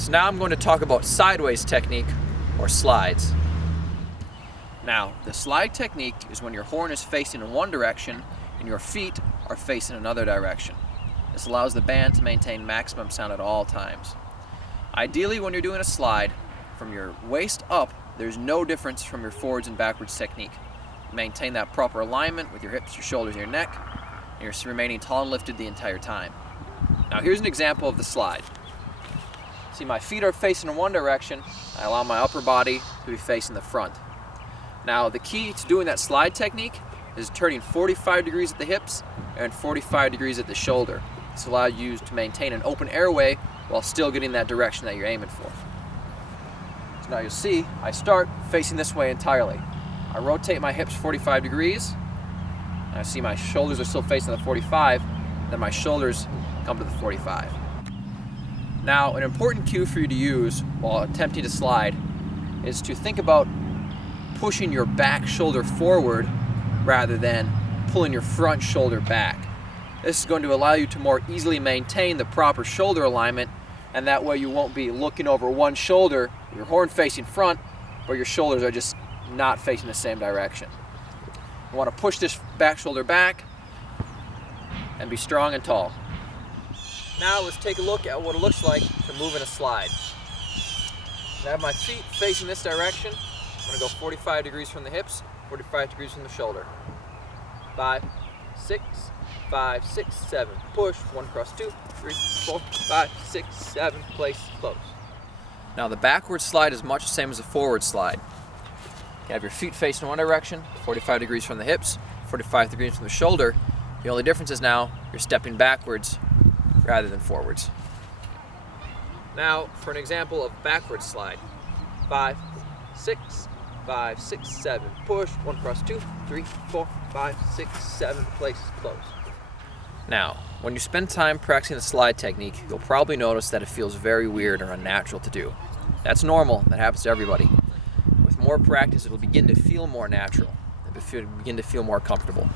So now I'm going to talk about sideways technique, or slides. Now, the slide technique is when your horn is facing in one direction and your feet are facing another direction. This allows the band to maintain maximum sound at all times. Ideally, when you're doing a slide, from your waist up, there's no difference from your forwards and backwards technique. Maintain that proper alignment with your hips, your shoulders, and your neck, and you're remaining tall and lifted the entire time. Now here's an example of the slide. See, my feet are facing in one direction. I allow my upper body to be facing the front. Now the key to doing that slide technique is turning 45 degrees at the hips and 45 degrees at the shoulder. This allows you to maintain an open airway while still getting that direction that you're aiming for. So now you'll see, I start facing this way entirely. I rotate my hips 45 degrees, and I see my shoulders are still facing the 45, then my shoulders come to the 45. Now, an important cue for you to use while attempting to slide is to think about pushing your back shoulder forward rather than pulling your front shoulder back. This is going to allow you to more easily maintain the proper shoulder alignment, and that way you won't be looking over one shoulder, your horn facing front, but your shoulders are just not facing the same direction. You want to push this back shoulder back and be strong and tall. Now let's take a look at what it looks like to move in a slide. I have my feet facing this direction. I'm going to go 45 degrees from the hips, 45 degrees from the shoulder. 5, 6, 5, 6, 7. Push. 1 cross 2, 3, 4, 5, 6, 7. Place. Close. Now the backward slide is much the same as the forward slide. You have your feet facing one direction, 45 degrees from the hips, 45 degrees from the shoulder. The only difference is now you're stepping backwards rather than forwards. Now for an example of backward slide. 5, 6, 5, 6, 7. Push. 1 cross 2, 3, 4, 5, 6, 7. Place. Close. Now, when you spend time practicing the slide technique, you'll probably notice that it feels very weird or unnatural to do. That's normal. That happens to everybody. With more practice, it'll begin to feel more natural. It'll begin to feel more comfortable.